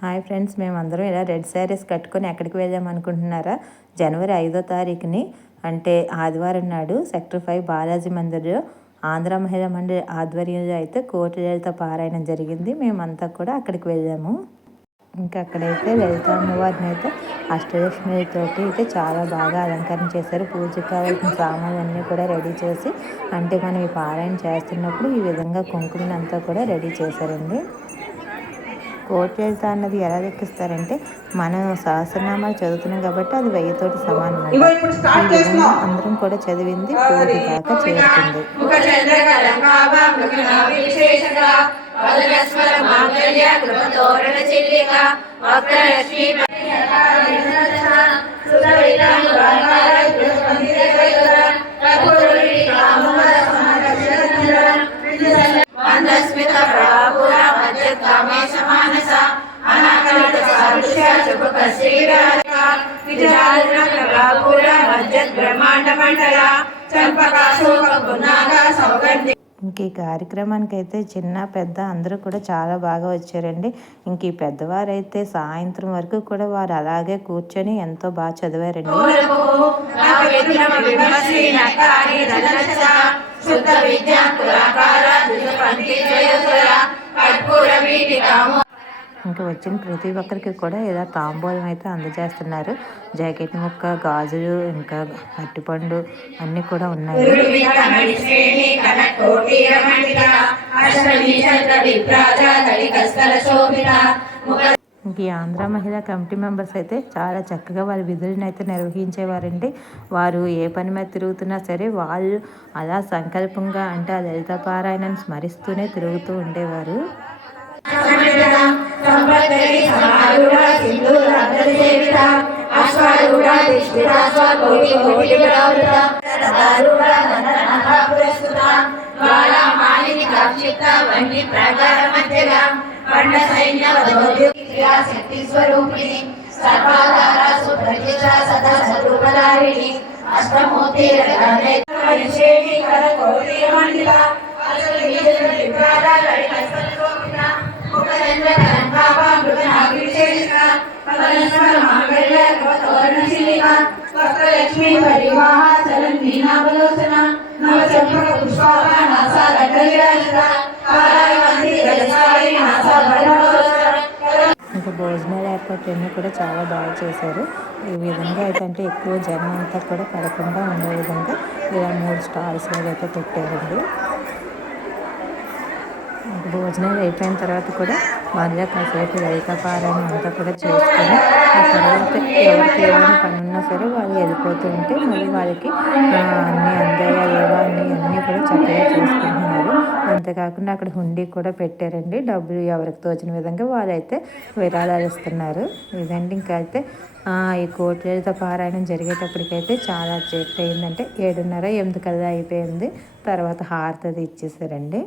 Hi friends మేమందరం ఇలా red saris కట్టుకొని ఎక్కడికి వెళ్దాం అనుకుంటున్నారా? జనవరి ఐదో తారీఖుని అంటే ఆదివారం నాడు సెక్టర్ ఫైవ్ బాలాజీ మందిర్లో ఆంధ్ర మహిళా మండలి ఆధ్వర్యంలో అయితే కోటి లలిత పారాయణం జరిగింది. మేమంతా కూడా అక్కడికి వెళ్ళాము. ఇంకా అక్కడైతే లలిత అమ్మవారిని అయితే అష్టలక్ష్మితోటి అయితే చాలా బాగా అలంకరణ చేశారు. పూజకు కావాల్సిన సామాన్లు అన్నీ కూడా రెడీ చేసి అంటే మనం ఈ పారాయణ చేస్తున్నప్పుడు ఈ విధంగా కుంకుమని అంతా కూడా రెడీ చేశారండి. కోటి వెళ్తా అన్నది ఎలా లెక్కిస్తారంటే మనం సహస్రనామాలు చదువుతున్నాం కాబట్టి అది వెయ్యితోటి సమానం అందరం కూడా చదివింది కోటి దాకా చేరుతుంది. ప్రభాపుర మధ్య బ్రహ్మాండ మండల. చంపక శోక సౌగంధి. ఇంక ఈ కార్యక్రమానికి అయితే చిన్న పెద్ద అందరూ కూడా చాలా బాగా వచ్చారండి. ఇంక ఈ పెద్దవారు అయితే సాయంత్రం వరకు కూడా వారు అలాగే కూర్చొని ఎంతో బాగా చదివారండి. శుద్ధ విద్యా ఇంకా వచ్చిన ప్రతి ఒక్కరికి కూడా ఇలా తాంబూలం అయితే అందజేస్తున్నారు. జాకెట్ ముక్క గాజులు ఇంకా అరటిపండు అన్నీ కూడా ఉన్నాయి. ఇంక ఈ ఆంధ్ర మహిళా కమిటీ మెంబర్స్ అయితే చాలా చక్కగా వాళ్ళ విధులను అయితే నిర్వహించేవారండి. వారు ఏ పని మీద తిరుగుతున్నా సరే వాళ్ళు అలా సంకల్పంగా అంటే ఆ లలిత పారాయణను స్మరిస్తూనే తిరుగుతూ ఉండేవారు. సంపత్తరి సమారూఢ సింధూరాధర సేవిత అశ్వారూఢ దిష్టిరాశ్వ కోటి కోటి విరావృత రథారూఢ నందనః పురస్కృత జ్వాలా మాలిని కాక్షిప్త వన్య ప్రాకార మధ్యగా పండ సైన్య వధోద్యుక్తి క్రియా శక్తి స్వరూపిణి సర్వాధార సుప్రతిష్ట సదా స్వరూపధారిణి అష్టమూర్తి రథానే పరిశేషి కర కోటి మండిత లక్ష్మీ పరివాహ చరణ్ మీనావలోచన ఇంకా భోజనాలు ఏర్పాట్లన్నీ కూడా చాలా బాగా చేశారు. ఈ విధంగా అయితే అంటే ఎక్కువ జనం అంతా కూడా పడకుండా ఉండే విధంగా ఇలా మూడు స్టాల్స్ అయితే పెట్టారండి. భోజనాలు అయిపోయిన తర్వాత కూడా మళ్ళీ కాసేపు లలిత అంతా కూడా చేసుకొని ఆ తర్వాత ఎవరికి ఏమైనా పని ఉన్నా సరే వాళ్ళు వెళ్ళిపోతూ ఉంటే మళ్ళీ వాళ్ళకి అన్నీ అందాయా లేవా అన్నీ అన్నీ కూడా చక్కగా చూసుకుంటున్నారు. అంతేకాకుండా అక్కడ హుండీ కూడా పెట్టారండి. డబ్బులు ఎవరికి తోచిన విధంగా వాళ్ళైతే విరాళాలు ఇస్తున్నారు. ఇదండి ఇంకా అయితే ఈ కోట్లతో పారాయణం జరిగేటప్పటికైతే చాలా చెట్టు అయిందంటే ఏడున్నర ఎనిమిది కల్లా అయిపోయింది. తర్వాత హారతి ఇచ్చేసారండి.